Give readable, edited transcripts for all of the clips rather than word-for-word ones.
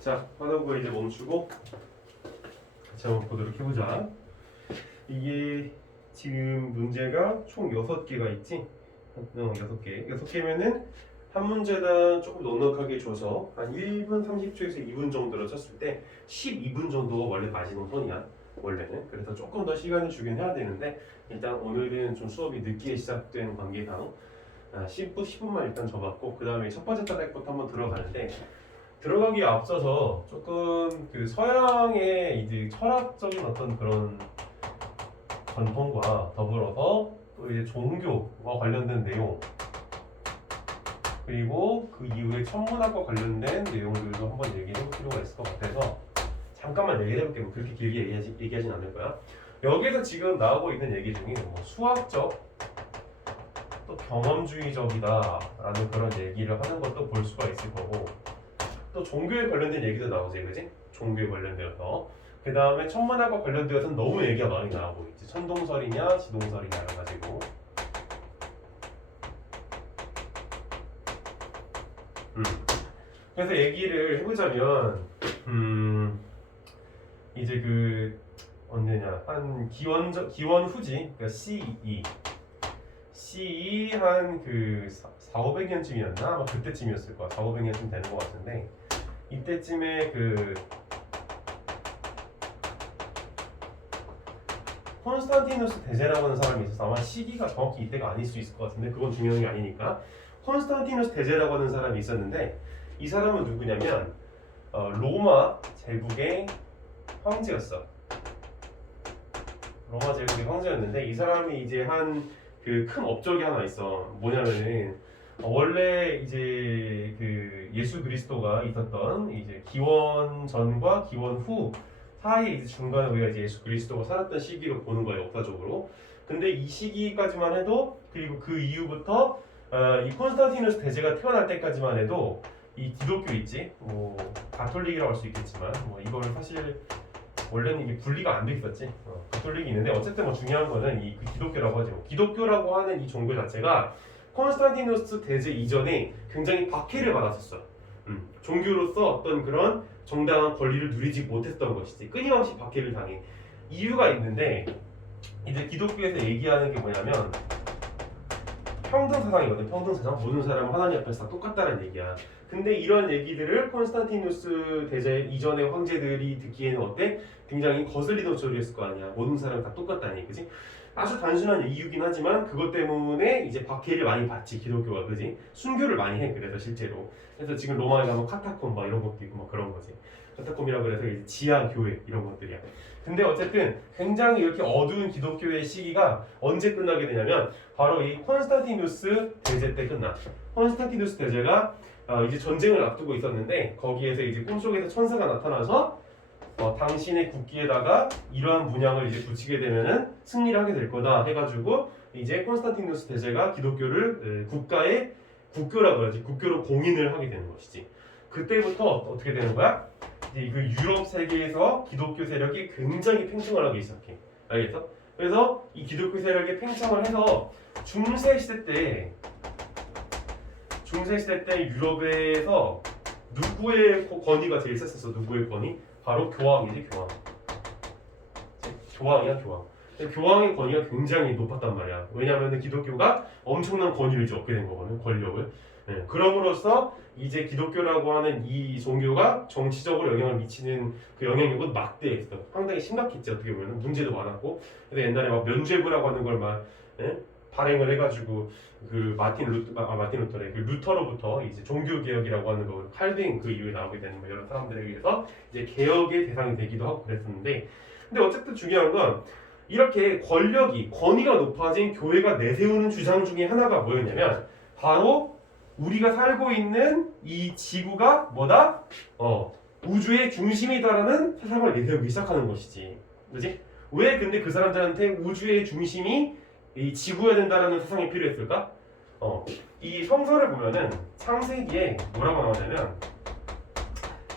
자, 하는 거 이제 멈추고 같이 한번 보도록 해보자. 이게 지금 문제가 총 6개가 있지? 6개. 6개면은 한 문제당 조금 넉넉하게 줘서 한 1분 30초에서 2분 정도로 쳤을 때 12분 정도가 원래 마지막 선이야. 원래는. 그래서 조금 더 시간을 주긴 해야 되는데 일단 오늘은 좀 수업이 늦게 시작된 관계상 10분만 일단 줘봤고 그 다음에 첫 번째 타닥부터 한번 들어가는데 들어가기에 앞서서 조금 그 서양의 이제 철학적인 어떤 그런 전통과 더불어서 또 이제 종교와 관련된 내용 그리고 그 이후에 천문학과 관련된 내용들도 한번 얘기해 볼 필요가 있을 것 같아서 잠깐만 얘기해 볼게요. 뭐 그렇게 길게 얘기하진 않을 거야. 여기서 지금 나오고 있는 얘기 중에 뭐 수학적 또 경험주의적이다 라는 그런 얘기를 하는 것도 볼 수가 있을 거고 또 종교에 관련된 얘기도 나오지, 그지? 종교에 관련되어서 그 다음에 천문학과 관련되어서는 너무 얘기가 많이 나오고 있지. 천동설이냐 지동설이냐 해가지고 그래서 얘기를 해보자면 이제 그 언제냐 한 기원 후지 그러니까 CE 한 그 4,500년쯤이었나? 아마 그때쯤이었을 거야. 4,500년쯤 되는 것 같은데 이때쯤에 그 콘스탄티누스 대제라고 하는 사람이 있어서 아마 시기가 정확히 이때가 아닐 수 있을 것 같은데 그건 중요한 게 아니니까 콘스탄티누스 대제라고 하는 사람이 있었는데 이 사람은 누구냐면 로마 제국의 황제였어. 로마 제국의 황제였는데 이 사람이 이제 한 그 큰 업적이 하나 있어. 뭐냐면은 원래 이제 그 예수 그리스도가 있었던 이제 기원 전과 기원 후 사이에 이제 중간에 우리가 이제 예수 그리스도가 살았던 시기로 보는 거예요, 역사적으로. 근데 이 시기까지만 해도 그리고 그 이후부터 이 콘스탄티누스 대제가 태어날 때까지만 해도 이 기독교 있지, 뭐 가톨릭이라고 할 수 있겠지만 뭐 이걸 사실 원래는 이게 분리가 안 돼 있었지. 가톨릭이 있는데 어쨌든 뭐 중요한 거는 이 기독교라고 하죠. 기독교라고 하는 이 종교 자체가 콘스탄티누스 대제 이전에 굉장히 박해를 받았었어. 종교로서 어떤 그런 정당한 권리를 누리지 못했던 것이지. 끊임없이 박해를 당해. 이유가 있는데 이제 기독교에서 얘기하는 게 뭐냐면 평등 사상이거든. 평등 사상. 모든 사람은 하나님 앞에서 다 똑같다는 얘기야. 근데 이런 얘기들을 콘스탄티누스 대제 이전의 황제들이 듣기에는 어때? 굉장히 거슬리던 소리였을 거 아니야. 모든 사람은 다 똑같다는 얘기지. 아주 단순한 이유긴 하지만 그것 때문에 이제 박해를 많이 받지 기독교가, 그지? 순교를 많이 해. 그래서 실제로. 그래서 지금 로마에 가면 카타콤 막 이런 것도 있고 막 그런 거지. 카타콤이라고 해서 이제 지하 교회 이런 것들이야. 근데 어쨌든 굉장히 이렇게 어두운 기독교의 시기가 언제 끝나게 되냐면 바로 이 콘스탄티누스 대제 때 끝나. 콘스탄티누스 대제가 이제 전쟁을 앞두고 있었는데 거기에서 이제 꿈속에서 천사가 나타나서 당신의 국기에다가 이러한 문양을 이제 붙이게 되면은 승리를 하게 될 거다 해가지고 이제 콘스탄티누스 대제가 기독교를 국가의 국교라고 해야지, 국교로 공인을 하게 되는 것이지. 그때부터 어떻게 되는 거야? 이제 그 유럽 세계에서 기독교 세력이 굉장히 팽창을 하기 시작해. 알겠어? 그래서 이 기독교 세력이 팽창을 해서 중세 시대 때 유럽에서 누구의 권위가 제일 셌었어? 누구의 권위? 바로 교황이지, 교황. 교황이야, 교황. 근데 교황의 권위가 굉장히 높았단 말이야. 왜냐하면 기독교가 엄청난 권위를 이제 얻게 된 거거든, 권력을. 네. 그럼으로써 이제 기독교라고 하는 이 종교가 정치적으로 영향을 미치는 그 영향력은 막대했어. 상당히 심각했지, 어떻게 보면. 문제도 많았고. 근데 옛날에 막 면죄부라고 하는 걸 막 발행을 해가지고 그 마틴 루터래. 그 루터로부터 이제 종교 개혁이라고 하는 거, 칼빈 그 이후에 나오게 되는 거, 여러 사람들에 의해서 이제 개혁의 대상이 되기도 하고 그랬었는데, 근데 어쨌든 중요한 건 이렇게 권위가 높아진 교회가 내세우는 주장 중에 하나가 뭐였냐면 바로 우리가 살고 있는 이 지구가 뭐다? 우주의 중심이다라는 세상을 내세우기 시작하는 것이지, 그렇지? 왜 근데 그 사람들한테 우주의 중심이 이 지구여야 된다라는 세상이 필요했을까? 이 성서를 보면은 창세기에 뭐라고 나오냐면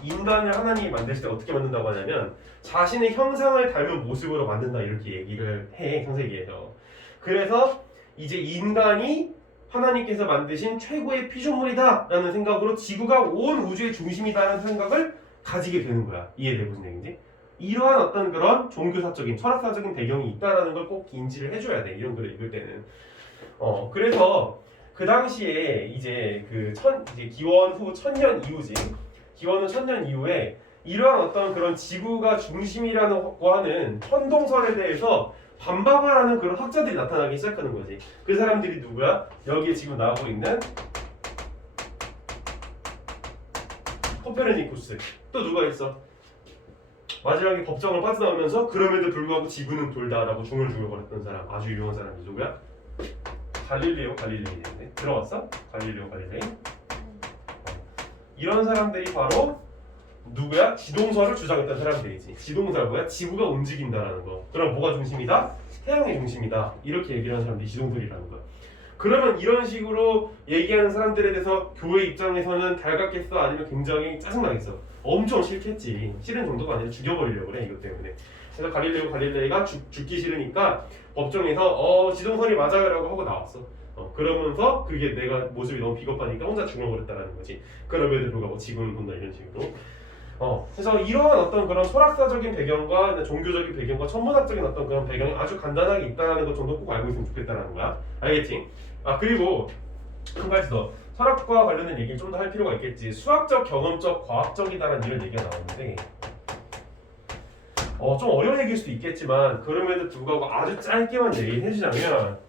인간을 하나님이 만드실 때 어떻게 만든다고 하냐면 자신의 형상을 닮은 모습으로 만든다 이렇게 얘기를 해, 창세기에서. 그래서 이제 인간이 하나님께서 만드신 최고의 피조물이다 라는 생각으로 지구가 온 우주의 중심이다라는 생각을 가지게 되는 거야. 이해돼 무슨 얘기인지? 이러한 어떤 그런 종교사적인 철학사적인 배경이 있다라는 걸 꼭 인지를 해줘야 돼. 이런 글을 읽을 때는. 그래서 그 당시에 이제 이제 기원 후 1000년 이후지. 기원 후 1000년 이후에 이러한 어떤 그런 지구가 중심이라고 하는 천동설에 대해서 반박을 하는 그런 학자들이 나타나기 시작하는 거지. 그 사람들이 누구야? 여기에 지금 나오고 있는 코페르니쿠스. 또 누가 있어? 마지막에 법정을 빠져나오면서 그럼에도 불구하고 지구는 돌다라고 종을 죽여버렸던 사람. 아주 유명한 사람이 누구야? 갈릴레오 갈릴레이인데 들어봤어? 갈릴레오 갈릴레이. 이런 사람들이 바로 누구야? 지동설을 주장했던 사람들이지. 지동설 뭐야? 지구가 움직인다라는 거. 그럼 뭐가 중심이다? 태양의 중심이다. 이렇게 얘기를 하는 사람들이 지동설이라는 거야. 그러면 이런 식으로 얘기하는 사람들에 대해서 교회 입장에서는 달갑겠어? 아니면 굉장히 짜증나겠어? 엄청 싫겠지. 싫은 정도가 아니라 죽여버리려고 그래 이것 때문에. 그래서 갈릴레오 갈릴레이가 죽기 싫으니까 법정에서 지동설이 맞아요 라고 하고 나왔어. 그러면서 그게 내가 모습이 너무 비겁하니까 혼자 죽여버렸다라는 거지. 그럼에도 불구하고 지구는 돈다 이런 식으로. 그래서 이러한 어떤 그런 철학사적인 배경과 종교적인 배경과 천문학적인 어떤 그런 배경이 아주 간단하게 있다는 것 정도 꼭 알고 있으면 좋겠다라는 거야. 알겠지? 그리고 한 가지 더. 철학과 관련된 얘기를 좀 더 할 필요가 있겠지. 수학적, 경험적, 과학적이다라는 이런 얘기가 나오는데 좀 어려운 얘기일 수도 있겠지만 그럼에도 불구하고 아주 짧게만 얘기를 해주자면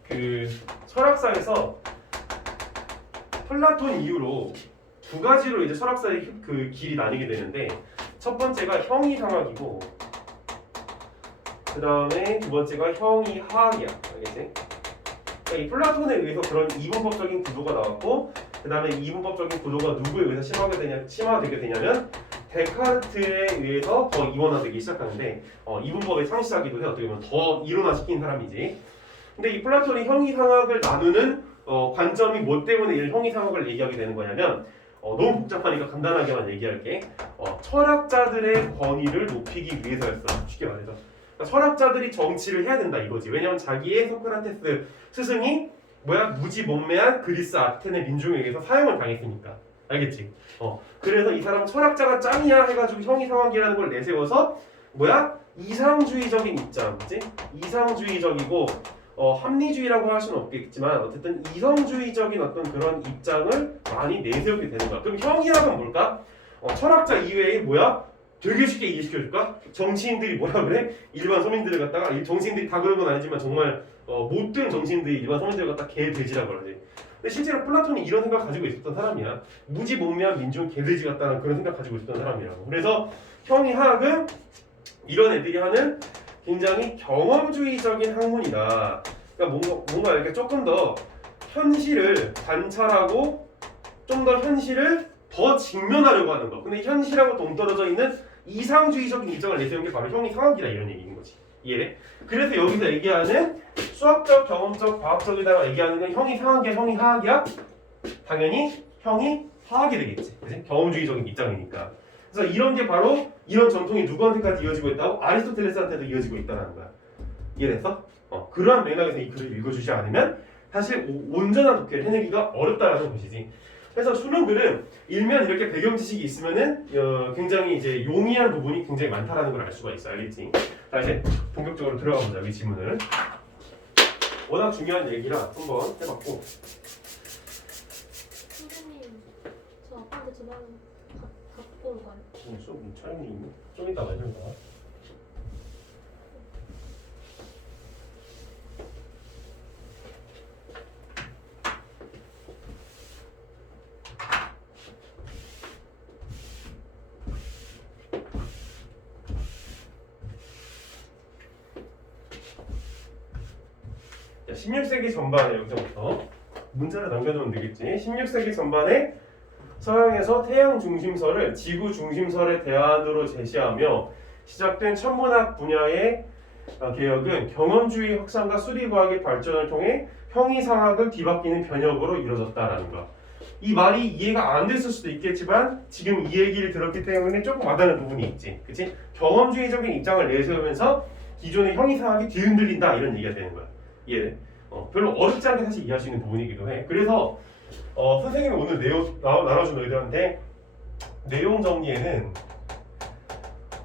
철학사에서 플라톤 이후로 두 가지로 이제 철학사의 그 길이 나뉘게 되는데 첫 번째가 형이상학이고 그 다음에 두 번째가 형이하학이야. 알겠지? 그러니까 이 플라톤에 의해서 그런 이분법적인 구도가 나왔고 그 다음에 이분법적인 구도가 누구에 의해서 심화되게 되냐면 데카르트에 의해서 더 이원화되기 시작하는데 이분법의 창시자기도 해. 어떻게 보면 더 이론화시킨 사람이지. 근데 이 플라톤이 형이상학을 나누는 관점이 뭐 때문에 이 형이상학을 얘기하게 되는 거냐면 너무 복잡하니까 간단하게만 얘기할게. 철학자들의 권위를 높이기 위해서였어. 쉽게 말해서. 그러니까 철학자들이 정치를 해야 된다 이거지. 왜냐면 자기의 소크라테스 스승이 무지몽매한 그리스 아테네 민중에 의해서 사형을 당했으니까. 알겠지? 그래서 이 사람은 철학자가 짱이야 해가지고 형이상학이라는 걸 내세워서 이상주의적인 입장, 그치? 이상주의적이고 합리주의라고 할 수는 없겠지만 어쨌든 이성주의적인 어떤 그런 입장을 많이 내세우게 되는 거야. 그럼 형이라면 뭘까? 철학자 이외에 되게 쉽게 이해시켜줄까? 정치인들이 뭐라 그래? 일반 서민들을 갖다가 정치인들이 다 그런 건 아니지만 정말 못된 정치인들이 일반 서민들을 갖다 개돼지라고 그러지. 근데 실제로 플라톤이 이런 생각 가지고 있었던 사람이야. 무지몽매한 민중 개돼지 같다는 그런 생각 가지고 있었던 사람이라고. 그래서 형이학은 이런 애들이 하는 굉장히 경험주의적인 학문이다. 그러니까 뭔가 이렇게 조금 더 현실을 관찰하고 좀 더 현실을 더 직면하려고 하는 거. 근데 현실하고 동떨어져 있는 이상주의적인 입장을 내세운 게 바로 형이상학이다 이런 얘기인 거지. 이해돼? 그래서 여기서 얘기하는 수학적, 경험적, 과학적이다가 얘기하는 건 형이상학이야, 형이하학이야? 당연히 형이하학이 되겠지. 그치? 경험주의적인 입장이니까. 그래서 이런 게 바로 이런 전통이 누구한테까지 이어지고 있다고? 아리스토텔레스한테도 이어지고 있다는 거야. 이해됐어? 그러한 맥락에서 이 글을 읽어주지 않으면 사실 온전한 독해를 해내기가 어렵다라는 것이지. 그래서 수능 글은 일면 이렇게 배경 지식이 있으면은 굉장히 이제 용이한 부분이 굉장히 많다라는 걸 알 수가 있어. 알겠지? 자 이제 본격적으로 들어가 보자. 이 질문을. 워낙 중요한 얘기라 한번 해봤고. 선생님, 저 아빠한테 전화 받고 올까요? 좀 촬영이 있네. 좀 이따 가요. 자, 16세기 전반에 여기서부터 문자를 남겨두면 되겠지. 16세기 전반에 서양에서 태양 중심설을 지구 중심설의 대안으로 제시하며 시작된 천문학 분야의 개혁은 경험주의 확산과 수리과학의 발전을 통해 형이상학을 뒤바뀌는 변혁으로 이루어졌다라는 거. 이 말이 이해가 안 됐을 수도 있겠지만 지금 이 얘기를 들었기 때문에 조금 와닿는 부분이 있지. 그치? 경험주의적인 입장을 내세우면서 기존의 형이상학이 뒤흔들린다 이런 얘기가 되는 거야. 이해돼? 별로 어렵지 않게 사실 이해할 수 있는 부분이기도 해. 그래서 선생님이 오늘 나눠준 너희들한테 내용 정리에는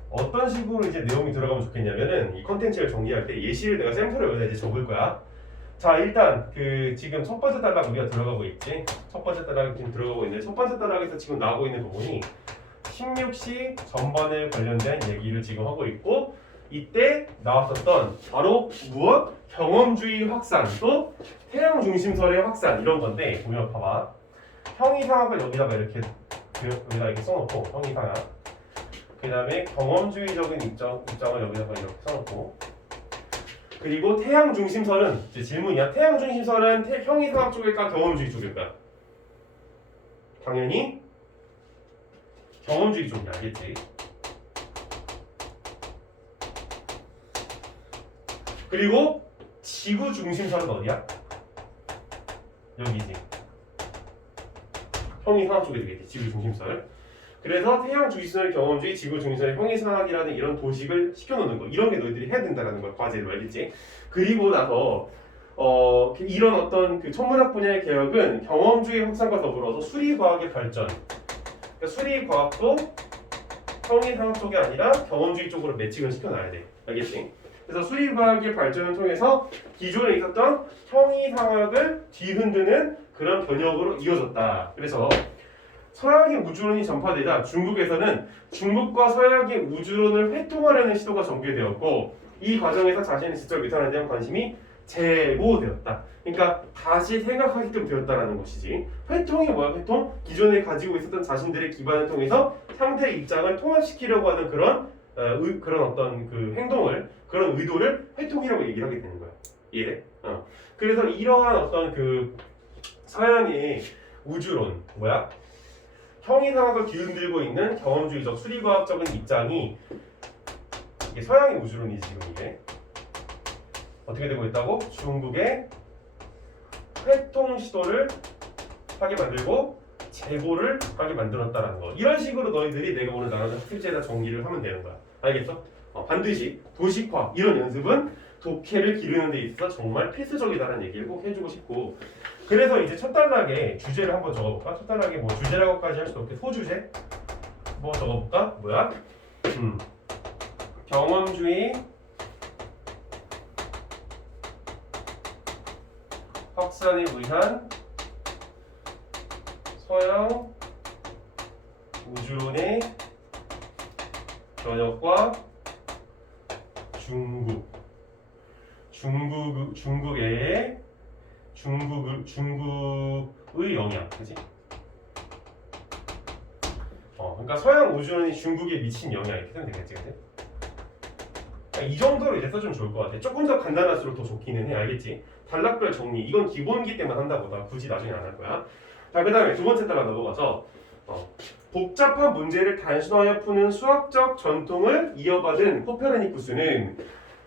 어떤 식으로 이제 내용이 들어가면 좋겠냐면은 이 컨텐츠를 정리할 때 예시를 내가 샘플을 여기다 이제 적을 거야. 자, 일단 그 지금 첫 번째 단락 우리가 들어가고 있지. 첫 번째 단락이 지금 들어가고 있는데 첫 번째 단락에서 지금 나오고 있는 부분이 16시 전반에 관련된 얘기를 지금 하고 있고 이때 나왔었던 바로 무엇? 경험주의 확산 또 태양 중심설의 확산 이런 건데 보면 봐봐. 형이상학을 여기다가 이렇게 써놓고 형이상학 그 다음에 경험주의적인 입장을 여기다가 이렇게 써놓고 그리고 태양 중심설은 이제 질문이야. 태양 중심설은 형이상학 쪽일까 경험주의 쪽일까? 당연히 경험주의 쪽이야, 알겠지? 그리고 지구 중심설은 어디야? 여기지. 형이상학 쪽이 되겠지, 지구 중심설. 그래서 태양 중심설, 경험주의, 지구 중심설, 형이상학이라는 이런 도식을 시켜놓는 거. 이런 게 너희들이 해야 된다는 거야, 과제로, 알겠지? 그리고 나서 이런 어떤 그 천문학 분야의 개혁은 경험주의 확산과 더불어서 수리과학의 발전. 그러니까 수리과학도 형이상학 쪽이 아니라 경험주의 쪽으로 매칭을 시켜놔야 돼, 알겠지? 그래서 수리과학의 발전을 통해서 기존에 있었던 형이상학을 뒤흔드는 그런 변혁으로 이어졌다. 그래서 서양의 우주론이 전파되자 중국에서는 중국과 서양의 우주론을 회통하려는 시도가 전개되었고 이 과정에서 자신의 지적 위상에 대한 관심이 제고되었다. 그러니까 다시 생각하게끔 되었다라는 것이지. 회통이 뭐야? 회통? 기존에 가지고 있었던 자신들의 기반을 통해서 상대의 입장을 통합시키려고 하는 그런 어떤 그 행동을 그런 의도를 회통이라고 얘기를 하게 되는 거야. 이해돼? 그래서 이러한 어떤 그 서양의 우주론 뭐야? 형이상학을 뒤흔들고 있는 경험주의적 수리과학적인 입장이 이게 서양의 우주론이 지금 이게 어떻게 되고 있다고? 중국의 회통 시도를 하게 만들고 재고를 하게 만들었다라는 거. 이런 식으로 너희들이 내가 오늘 나눠준 학습지에다 정리를 하면 되는 거야. 알겠어? 반드시 도식화 이런 연습은 독해를 기르는 데 있어서 정말 필수적이다라는 얘기를 꼭 해주고 싶고 그래서 이제 첫 단락에 주제를 한번 적어볼까? 첫 단락에 뭐 주제라고까지 할 수도 없게 소주제 뭐 적어볼까? 뭐야? 경험주의 확산에 의한 서양 우주론의 변혁과 중국의 영향, 그지? 그러니까 서양 우주론이 중국에 미친 영향 이렇게 쓰면 되겠지, 그지? 이 정도로 이제 써주면 좋을 것 같아. 조금 더 간단할수록 더 좋기는 해, 알겠지? 단락별 정리, 이건 기본기 때만 한다고 나 굳이 나중에 안 할 거야. 자, 그 다음에 두 번째 단락 넘어가서 복잡한 문제를 단순화하여 푸는 수학적 전통을 이어받은 코페르니쿠스는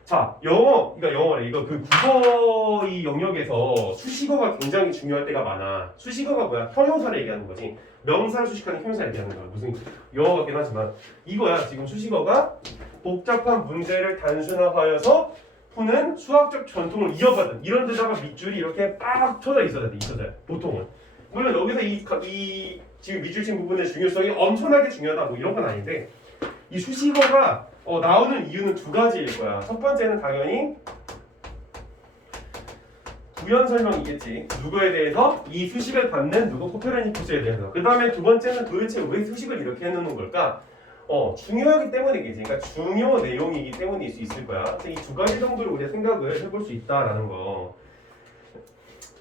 자, 그러니까 영어래. 이거 그 국어 이 영역에서 수식어가 굉장히 중요할 때가 많아. 수식어가 뭐야? 형용사를 얘기하는 거지. 명사를 수식하는 형용사 얘기하는 거야. 무슨 영어 같긴 하지만 이거야. 지금 수식어가 복잡한 문제를 단순화하여서 푸는 수학적 전통을 이어받은 이런 데다가 밑줄이 이렇게 빡 쳐져 있어야 돼. 보통은. 물론 여기서 이 지금 밑줄 친 부분의 중요성이 엄청나게 중요하다 뭐 이런 건 아닌데 이 수식어가 나오는 이유는 두 가지일 거야. 첫 번째는 당연히 부연 설명이겠지. 누구에 대해서? 이 수식을 받는 누구 코페르니쿠스에 대해서. 그 다음에 두 번째는 도대체 왜 수식을 이렇게 해놓는 걸까? 중요하기 때문이겠지. 그러니까 중요 내용이기 때문일 수 있을 거야. 그래서 이 두 가지 정도를 우리가 생각을 해볼 수 있다라는 거.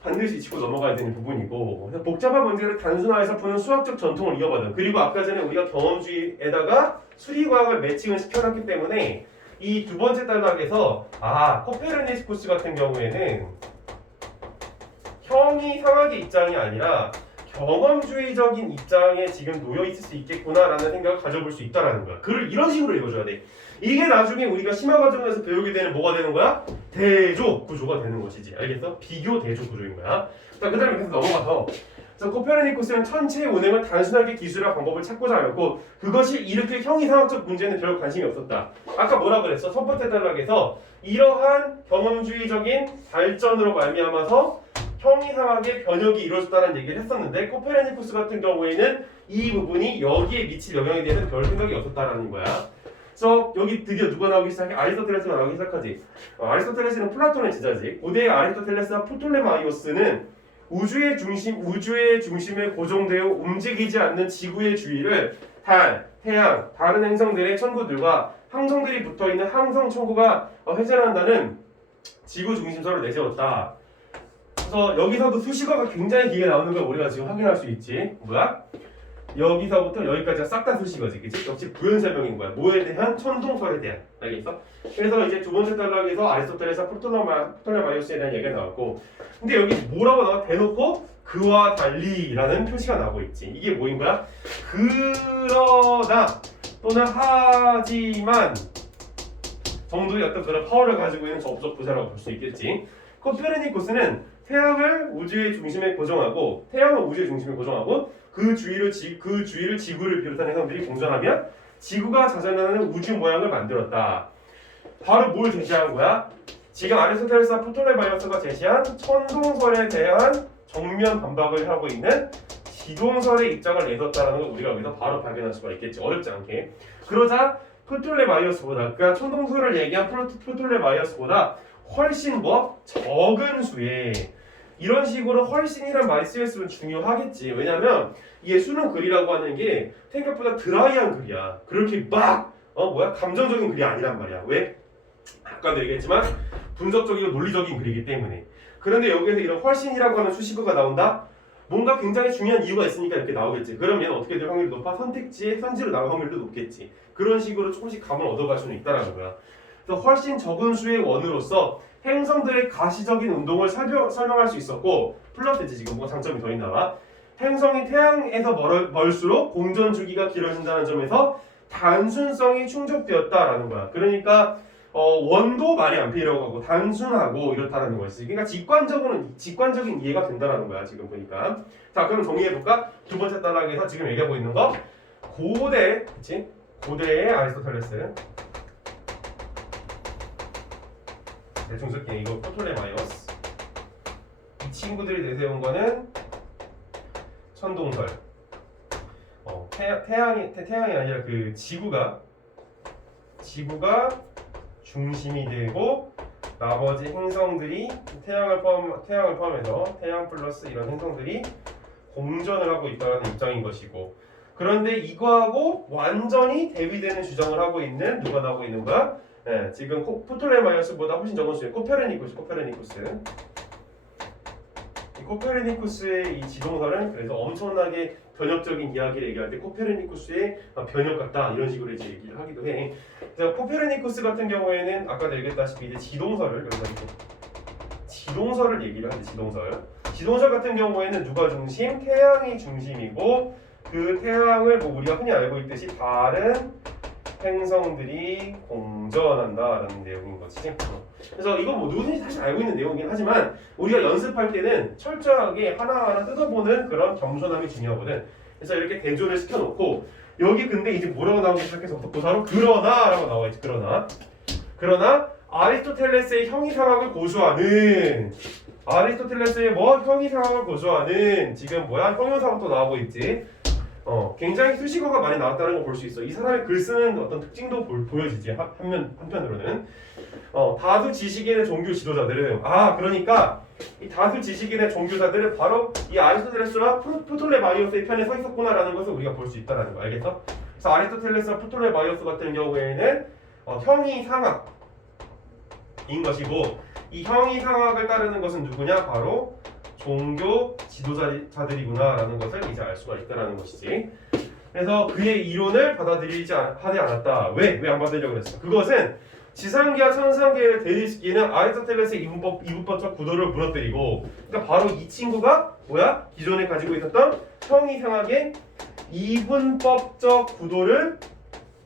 반드시 짚고 넘어가야 되는 부분이고 복잡한 문제를 단순화해서 푸는 수학적 전통을 이어받은 그리고 아까 전에 우리가 경험주의에다가 수리과학을 매칭을 시켜놨기 때문에 이 두 번째 단락에서 코페르니쿠스 같은 경우에는 형이상학의 입장이 아니라 경험주의적인 입장에 지금 놓여 있을 수 있겠구나라는 생각을 가져볼 수 있다라는 거야. 글을 이런 식으로 읽어줘야 돼. 이게 나중에 우리가 심화 과정에서 배우게 되는 뭐가 되는 거야? 대조 구조가 되는 것이지. 알겠어? 비교 대조 구조인 거야. 자, 그 다음에 계속 넘어가서 그래서 코페르니쿠스는 천체의 운행을 단순하게 기술화 방법을 찾고자 하였고 그것이 일으킬 형이상학적 문제는 별 관심이 없었다. 아까 뭐라 그랬어? 첫 번째 단락에서 이러한 경험주의적인 발전으로 말미암아서 형이상학의 변혁이 이루어졌다는 얘기를 했었는데 코페르니쿠스 같은 경우에는 이 부분이 여기에 미칠 영향에 대해서 별 생각이 없었다라는 거야. 여기 드디어 누가 나오기 시작해? 아리스토텔레스가 나오기 시작하지. 아리스토텔레스는 플라톤의 제자지. 고대 아리스토텔레스와 프톨레마이오스는 우주의 중심에 고정되어 움직이지 않는 지구의 주위를 달, 태양, 다른 행성들의 천구들과 항성들이 붙어있는 항성 천구가 회전한다는 지구 중심선을 내세웠다. 그래서 여기서도 수식어가 굉장히 길게 나오는 걸 우리가 지금 확인할 수 있지. 뭐야? 여기서부터 여기까지가 싹 다 수식어지, 그치? 역시 부연 설명인 거야. 뭐에 대한? 천동설에 대한. 알겠어? 그래서 이제 두 번째 단락에서 아리스토텔레스와 프톨레마이오스에 대한 얘기가 나왔고, 근데 여기 뭐라고 나와? 대놓고 그와 달리라는 표시가 나오고 있지. 이게 뭐인 거야? 그러나 또는 하지만 정도의 어떤 그런 파워를 가지고 있는 접속 부사라고 볼 수 있겠지. 코페르니쿠스는 태양을 우주의 중심에 고정하고 그 주위를 지구를 비롯한 행성들이 공전하면 지구가 자전하는 우주 모양을 만들었다. 바로 뭘 제시한 거야? 지금 아리스토텔레스와 프톨레마이오스가 제시한 천동설에 대한 정면 반박을 하고 있는 지동설의 입장을 내뒀다는 걸 우리가 여기서 바로 발견할 수가 있겠지. 어렵지 않게. 그러자 프톨레마이오스보다, 그러니까 천동설을 얘기한 프톨레마이오스보다 훨씬 적은 수에, 이런 식으로 훨씬이란 말이 쓰였으면 중요하겠지. 왜냐면 예수는 글이라고 하는 게 생각보다 드라이한 글이야. 그렇게 막 감정적인 글이 아니란 말이야. 왜? 아까도 얘기했지만 분석적이고 논리적인 글이기 때문에. 그런데 여기에서 이런 훨씬이라고 하는 수식어가 나온다? 뭔가 굉장히 중요한 이유가 있으니까 이렇게 나오겠지. 그럼 얘는 어떻게 될 확률이 높아? 선택지의 선지로 나올 확률도 높겠지. 그런 식으로 조금씩 감을 얻어갈 수는 있다는 거야. 그래서 훨씬 적은 수의 원으로서 행성들의 가시적인 운동을 설명할 수 있었고, 플러스지 지금 뭐 장점이 더 있나 봐. 행성이 태양에서 멀수록 공전 주기가 길어진다는 점에서 단순성이 충족되었다라는 거야. 그러니까 원도 말이 안 필요하고 하고 단순하고 이렇다라는 것이지. 그러니까 직관적인 이해가 된다라는 거야 지금 보니까. 자, 그럼 정리해 볼까? 두 번째 단락에서 지금 얘기하고 있는 거 고대의 아리스토텔레스. 대충 쓸게. 이거 프톨레마이오스. 이 친구들이 내세운 거는 천동설. 태양이 아니라 그 지구가 중심이 되고 나머지 행성들이 태양을 포함해서 태양 플러스 이런 행성들이 공전을 하고 있다는 입장인 것이고, 그런데 이거하고 완전히 대비되는 주장을 하고 있는 누가 나오고 있는 거야? 네, 지금 프톨레마이오스보다 훨씬 적은 수의 코페르니쿠스. 이 코페르니쿠스의 이 지동설은 그래서 엄청나게 변혁적인 이야기를 얘기할 때 코페르니쿠스의 변혁 같다 이런 식으로 이제 얘기를 하기도 해. 그래서 코페르니쿠스 같은 경우에는 아까도 얘기했다시피 이제 지동설을 얘기를 하는데 지동설 같은 경우에는 누가 중심? 태양이 중심이고, 그 태양을 뭐 우리가 흔히 알고 있듯이 다른 행성들이 공전한다라는 내용인 거지. 그래서 이건 뭐 누구든지 사실 알고 있는 내용이긴 하지만 우리가 연습할 때는 철저하게 하나하나 뜯어보는 그런 겸손함이 중요하거든. 그래서 이렇게 대조를 시켜놓고, 여기 근데 이제 뭐라고 나오기 시작해서 부사로 그러나라고 나와 있지. 그러나 아리스토텔레스의 형이상학을 고수하는 형이상학을 고수하는 지금 형용사가 또 나오고 있지. 굉장히 수식어가 많이 나왔다는 걸 볼 수 있어. 이 사람의 글 쓰는 어떤 특징도 보여지지. 한편으로는 다수 지식인의 종교 지도자들은 그러니까 이 다수 지식인의 종교자들은 바로 이 아리스토텔레스와 프톨레마이오스의 편에 서 있었구나라는 것을 우리가 볼 수 있다는 거, 알겠어? 그래서 아리스토텔레스와 프톨레마이오스 같은 경우에는 형이상학인 것이고, 이 형이상학을 따르는 것은 누구냐? 바로 종교 지도자들이구나라는 것을 이제 알 수가 있다라는 것이지. 그래서 그의 이론을 받아들이지 하지 않았다. 왜 안 받으려고 그랬어? 그것은 지상계와 천상계를 대립시키는 아리스토텔레스의 이분법적 구도를 무너뜨리고, 그러니까 바로 이 친구가 기존에 가지고 있었던 형이상학의 이분법적 구도를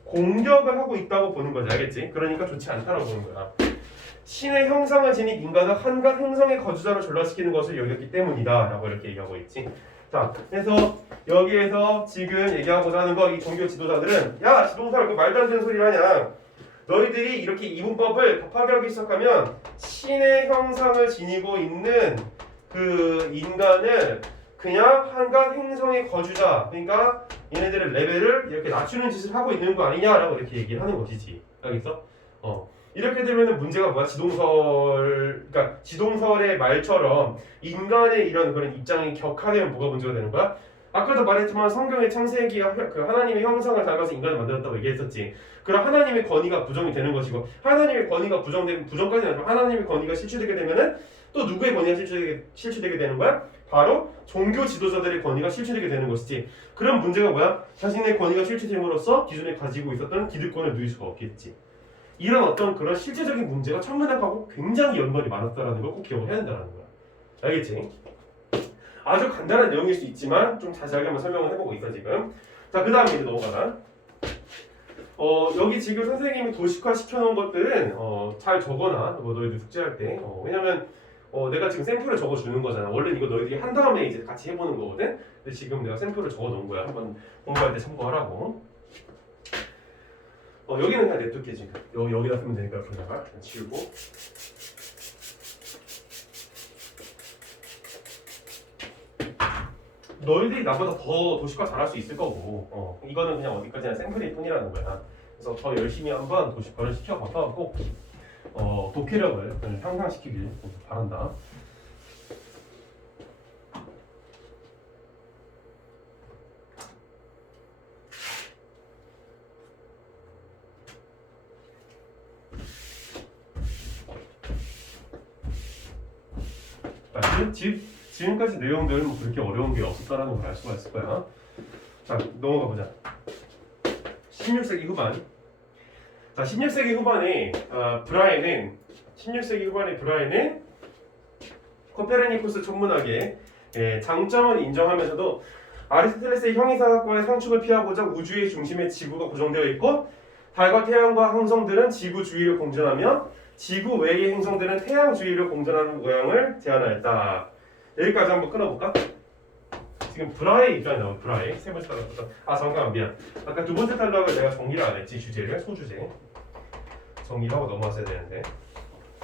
공격을 하고 있다고 보는 거지. 알겠지? 그러니까 좋지 않다라고 보는 거야. 신의 형상을 지닌 인간은 한갓 행성의 거주자로 전락시키는 것을 여겼기 때문이다 라고 이렇게 얘기하고 있지. 자, 그래서 여기에서 지금 얘기하고자 하는 거, 이 종교 지도자들은 야, 지동설 그 말도 안 되는 소리를 하냐, 너희들이 이렇게 이분법을 답하게 하기 시작하면 신의 형상을 지니고 있는 그 인간을 그냥 한간 행성의 거주자, 그러니까 얘네들의 레벨을 이렇게 낮추는 짓을 하고 있는 거 아니냐라고 이렇게 얘기를 하는 것이지. 알겠어? 이렇게 되면은 문제가 뭐야? 그러니까 지동설의 말처럼 인간의 이런 그런 입장이 격하면 뭐가 문제가 되는 거야? 아까도 말했지만 성경의 창세기가 그 하나님의 형상을 닮아서 인간을 만들었다고 얘기했었지. 그럼 하나님의 권위가 부정이 되는 것이고, 하나님의 권위가 부정까지는 아니고 하나님의 권위가 실추되게 되면은 또 누구의 권위가 실추되게 되는 거야? 바로 종교 지도자들의 권위가 실추되게 되는 것이지. 그럼 문제가 뭐야? 자신의 권위가 실추됨으로써 기존에 가지고 있었던 기득권을 누릴 수가 없겠지. 이런 어떤 그런 실제적인 문제가 천문학하고 굉장히 연관이 많았다라는 걸 꼭 기억을 해야 된다는 거야. 알겠지? 아주 간단한 내용일 수 있지만 좀 자세하게 한번 설명을 해보고 있어 지금. 자, 그 다음에 이제 넘어가자. 여기 지금 선생님이 도식화 시켜놓은 것들은 잘 적어놔. 뭐 너희들 숙제할 때. 왜냐면 내가 지금 샘플을 적어주는 거잖아. 원래 이거 너희들이 한 다음에 이제 같이 해보는 거거든. 근데 지금 내가 샘플을 적어놓은 거야. 한번 공부할 때 참고하라고. 여기는 그냥 냅둘게 지금. 여기다 쓰면 되니까 그냥 지우고. 너희들이 나보다 더 도식화 잘할 수 있을 거고, 이거는 그냥 어디까지나 샘플일 뿐이라는 거야. 그래서 더 열심히 한번 도식화를 시켜봐서 독해력을 향상시키길 바란다. 지금까지 내용들은 뭐 그렇게 어려운 게 없었다라는 걸 알 수가 있을 거야. 자, 넘어가 보자. 16세기 후반. 자, 16세기 후반에 브라인은 코페르니쿠스 천문학의 장점을 인정하면서도 아리스토텔레스의 형이사학과의 상충을 피하고자 우주의 중심에 지구가 고정되어 있고 달과 태양과 행성들은 지구 주위를 공전하며 지구 외의 행성들은 태양 주위를 공전하는 모양을 제안하였다. 여기까지 한번 끊어볼까? 지금 브라의 입장이 나와. 브라의 세 번째 탈락부터. 잠깐만 미안. 아까 두 번째 탈락을 내가 정리를 안 했지. 주제를 소주제 정리하고 넘어왔어야 되는데.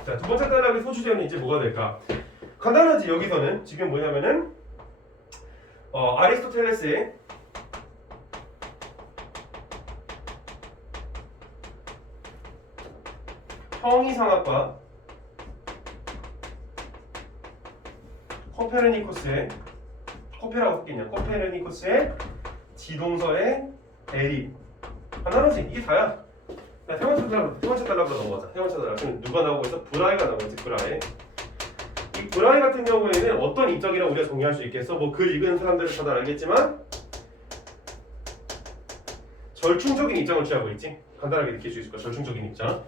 자, 두 번째 탈락의 소주제는 이제 뭐가 될까? 간단하지. 여기서는 지금 뭐냐면은 아리스토텔레스의 형이상학과 코페르니쿠스의 지동설의 대립. 간단하지. 이게 다야. 세 번째 달락으로 넘어가자. 세 번째 달락. 지금 누가 나오고 있어? 브라이가 나오고 있지. 이 브라이 같은 경우에는 어떤 입장이라고 우리가 정의할 수 있겠어? 뭐 글 읽은 사람들은 다들 알겠지만 절충적인 입장을 취하고 있지. 간단하게 느낄 수 있을 거야. 절충적인 입장.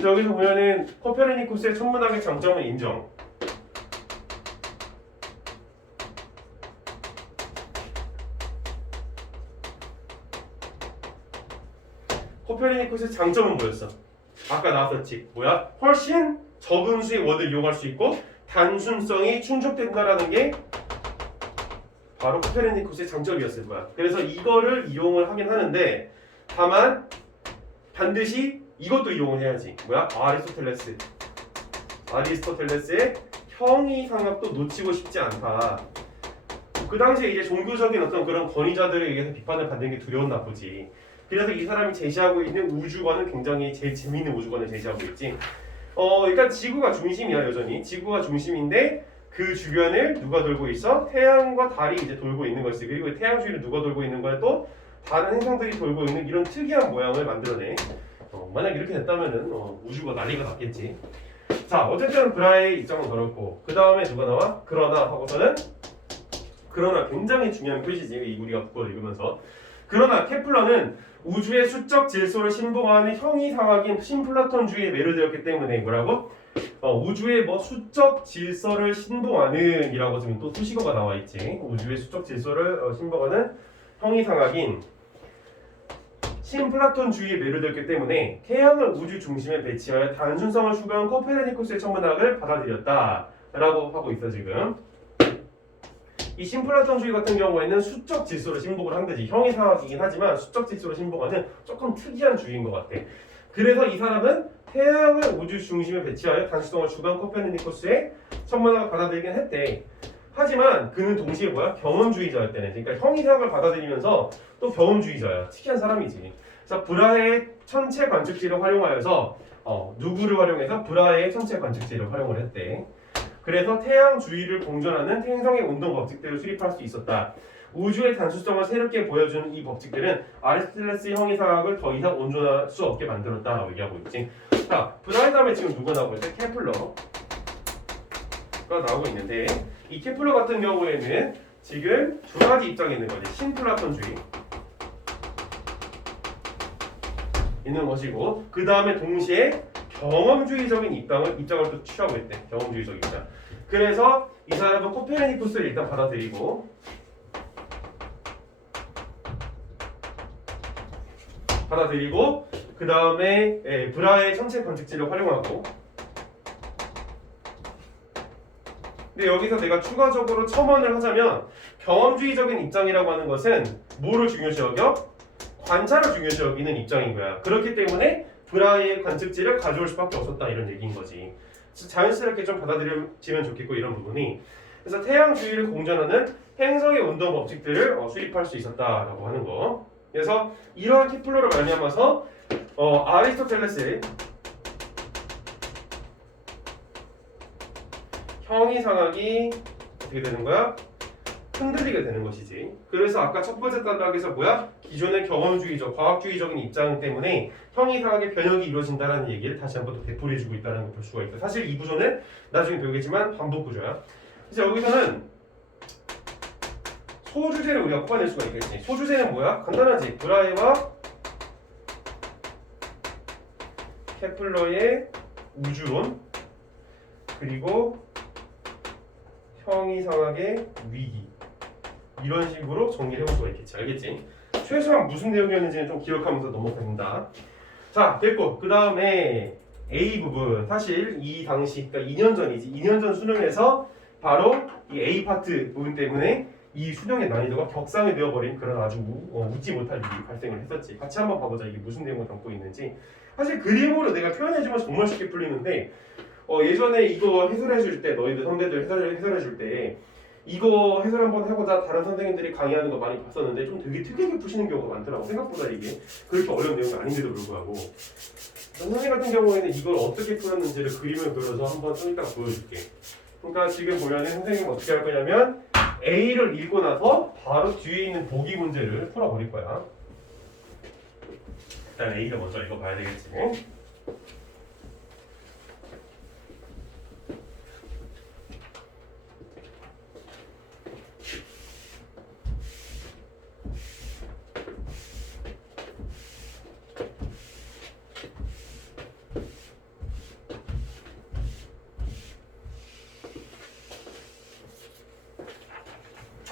여기서 보면은 코페르니쿠스의 천문학의 장점을 인정. 코페르니쿠스의 장점은 뭐였어? 아까 나왔었지. 뭐야? 훨씬 적은 수의 원을 이용할 수 있고 단순성이 충족된다라는 게 바로 코페르니쿠스의 장점이었을 거야. 그래서 이거를 이용을 하긴 하는데 다만 반드시 이것도 이용을 해야지. 뭐야? 아리스토텔레스의 형이상학도 놓치고 싶지 않다. 그 당시에 이제 종교적인 어떤 그런 권위자들에 의해서 비판을 받는 게 두려웠나 보지. 그래서 이 사람이 제시하고 있는 우주관은 굉장히 제일 재미있는 우주관을 제시하고 있지. 일단 지구가 중심이야. 여전히 지구가 중심인데 그 주변을 누가 돌고 있어? 태양과 달이 이제 돌고 있는 것이지. 그리고 태양 주위를 누가 돌고 있는 거야? 또 다른 행성들이 돌고 있는 이런 특이한 모양을 만들어내. 만약 이렇게 됐다면은 우주가 난리가 났겠지. 자, 어쨌든 브라의 입장은 그렇고 그 다음에 누가 나와? 그러나 굉장히 중요한 표시지. 우리가 그걸 읽으면서. 그러나 케플러는 우주의 수적 질서를 신봉하는 형이상학인 신플라톤주의에 매료되었기 때문에 뭐라고? 우주의 수적 질서를 신봉하는 이라고 지금 또 수식어가 나와 있지. 우주의 수적 질서를 신봉하는 형이상학인 신플라톤주의에 매료되었기 때문에 태양을 우주 중심에 배치하여 단순성을 추구한 코페르니쿠스의 천문학을 받아들였다 라고 하고 있어 지금. 이 신플라톤주의 같은 경우에는 수적 질서를 신봉을 한 거지. 형이상학이긴 하지만 수적 질서를 신봉하는 조금 특이한 주의인 것 같아. 그래서 이 사람은 태양을 우주 중심에 배치하여 단순성을 추구한 코페르니쿠스의 천문학을 받아들이긴 했대. 하지만 그는 동시에 뭐야? 경험주의자였다네. 그러니까 형이상을 받아들이면서 또 경험주의자야. 특이한 사람이지. 그래서 브라해의 천체 관측지를 활용하여서 누구를 활용해서 브라해의 천체 관측지를 활용을 했대. 그래서 태양 주위를 공전하는 행성의 운동 법칙들을 수립할 수 있었다. 우주의 단수성을 새롭게 보여주는 이 법칙들은 아리스토텔레스 형이상학을 더 이상 온전할 수 없게 만들었다라고 얘기하고 있지. 자, 브라해 다음에 지금 누가 나오고 있대? 케플러가 나오고 있는데 이 케플러 같은 경우에는 지금 두 가지 입장이 있는 거지. 신플라톤주의 있는 것이고 그 다음에 동시에 경험주의적인 입장을 또 취하고 있대. 경험주의적 입장. 그래서 이 사람은 코페르니쿠스를 일단 받아들이고 그 다음에 브라의 천체 관측지를 활용하고. 근데 여기서 내가 추가적으로 첨언을 하자면 경험주의적인 입장이라고 하는 것은 뭐를 중요시 여겨? 관찰을 중요시 여기는 입장인 거야. 그렇기 때문에 브라의 관측지를 가져올 수밖에 없었다 이런 얘기인 거지. 자연스럽게 좀 받아들여지면 좋겠고 이런 부분이. 그래서 태양 주위를 공전하는 행성의 운동 법칙들을 수립할 수 있었다라고 하는 거. 그래서 이러한 케플러를 말미암아서 아리스토텔레스의 형이상학이 어떻게 되는 거야? 흔들리게 되는 것이지. 그래서 아까 첫 번째 단락에서 뭐야? 기존의 경험주의적, 과학주의적인 입장 때문에 형이상학의 변혁이 이루어진다는 얘기를 다시 한번 또 되풀이해주고 있다는 걸 볼 수가 있다. 사실 이 구조는 나중에 배우겠지만 반복 구조야. 그래서 여기서는 소주제를 우리가 뽑아낼 수가 있겠지. 소주제는 뭐야? 간단하지. 브라해와 케플러의 우주론 그리고 형이상학의 위기 이런 식으로 정리를 해볼 수가 있겠지. 알겠지? 최소한 무슨 내용이었는지는 좀 기억하면서 넘어간다. 자, 됐고 그 다음에 A 부분 사실 이 당시 그러니까 2년 전이지. 2년 전 수능에서 바로 이 A 파트 부분 때문에 이 수능의 난이도가 격상이 되어버린 그런 아주 웃지 못할 일이 발생을 했었지. 같이 한번 봐보자. 이게 무슨 내용을 담고 있는지. 사실 그림으로 내가 표현해주면 정말 쉽게 풀리는데 예전에 이거 해설해줄 때 너희들 선배들 해설해줄 때 이거 해설 한번 해보자 다른 선생님들이 강의하는 거 많이 봤었는데 좀 되게 특이하게 푸시는 경우가 많더라고. 생각보다 이게 그렇게 어려운 내용이 아닌데도 불구하고 선생님 같은 경우에는 이걸 어떻게 풀었는지를 그림을 그려서 한번 좀 이따가 보여줄게. 그러니까 지금 보면은 선생님은 어떻게 할 거냐면 A를 읽고 나서 바로 뒤에 있는 보기 문제를 풀어버릴 거야. 일단 A를 먼저 읽어봐야 되겠지.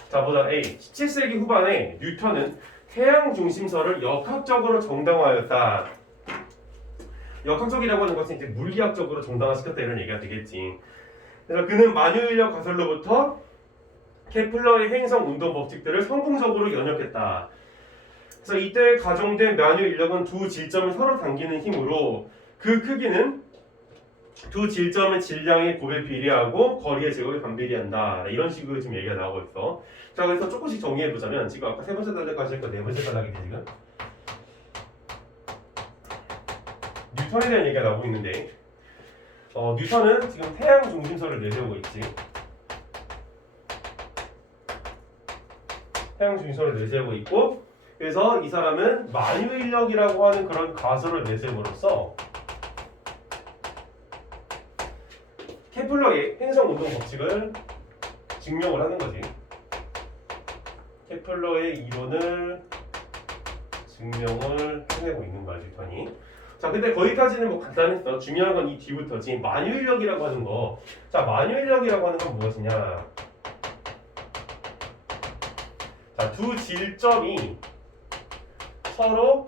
자 보자. A. 17세기 후반에 뉴턴은 태양 중심설을 역학적으로 정당화하였다. 역학적이라고 하는 것은 이제 물리학적으로 정당화시켰다 이런 얘기가 되겠지. 그래서 그는 만유인력 가설로부터 케플러의 행성 운동 법칙들을 성공적으로 연역했다. 그래서 이때 가정된 만유인력은 두 질점을 서로 당기는 힘으로 그 크기는 두 질점의 질량의 곱에 비례하고 거리의 제곱에 반비례한다. 이런 식으로 지금 얘기가 나오고 있어. 자, 그래서 조금씩 정리해보자면 지금 아까 세 번째 단락까지 했고 네 번째 단락이 지금 뉴턴에 대한 얘기가 나오고 있는데 뉴턴은 지금 태양 중심설을 내세우고 있지. 태양 중심설을 내세우고 있고 그래서 이 사람은 만유인력이라고 하는 그런 가설을 내세움으로써 케플러의 행성 운동 법칙을 증명을 하는 거지. 케플러의 이론을 증명을 해내고 있는 거야, 뉴턴이. 자, 근데 거기까지는 뭐 간단했어. 중요한 건 이 뒤부터지. 만유인력이라고 하는 거. 자, 만유인력이라고 하는 건 무엇이냐? 자, 두 질점이 서로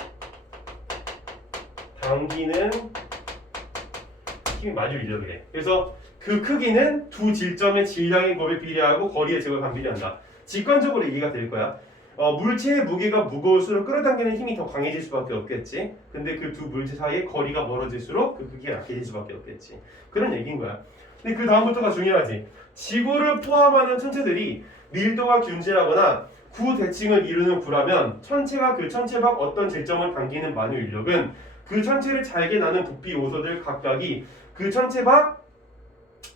당기는 힘이 만유인력이래. 그래서 그 크기는 두 질점의 질량의 곱에 비례하고 거리의 제곱에 반비례한다. 직관적으로 이해가 될 거야. 물체의 무게가 무거울수록 끌어당기는 힘이 더 강해질 수밖에 없겠지. 근데 그 두 물체 사이의 거리가 멀어질수록 그 크기가 약해질 수밖에 없겠지. 그런 얘기인 거야. 근데 그 다음부터가 중요하지. 지구를 포함하는 천체들이 밀도가 균질하거나 구 대칭을 이루는 구라면 천체가 그 천체 밖 어떤 질점을 당기는 만유 인력은 그 천체를 잘게 나눈 부피 요소들 각각이 그 천체 밖